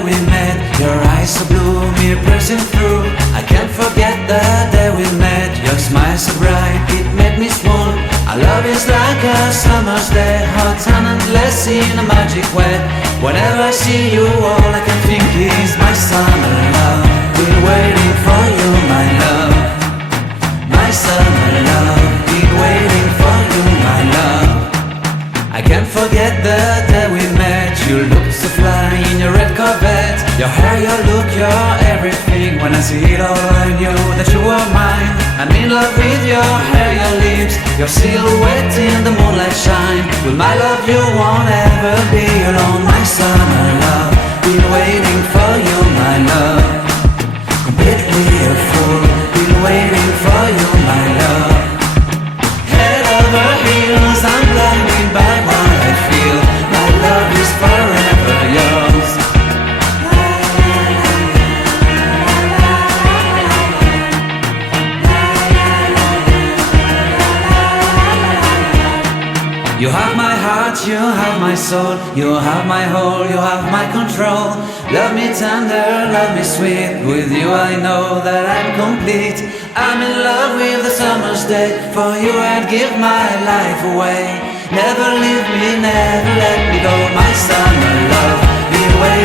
day we met. Your eyes so blue, me pressing through. I can't forget the day we met. Your smile so bright, it made me swoon. Our love is like a summer's day, hot and endless in a magic way. Whenever I see you, all I can think is my summer love. Been waiting for you, my love. My summer love. Been waiting for you, my love. I can't forget the day we met. You looked so fly in your red Corvette. Your hair, your look, your everything. When I see it all, I knew that you were mine. I'm in love with your hair, your lips, your silhouette in the moonlight shine. With my love you won't ever be alone. My summer love, been waiting for you, my love. Completely a fool, been waiting for you, my love. Head over heels, I'm blinded by what I feel. My love is forever yours. You have my heart, you have my soul. You have my whole, you have my control. Love me tender, love me sweet. With you I know that I'm complete. I'm in love with the summer's day. For you I'd give my life away. Never leave me, never let me go. My summer love, be waiting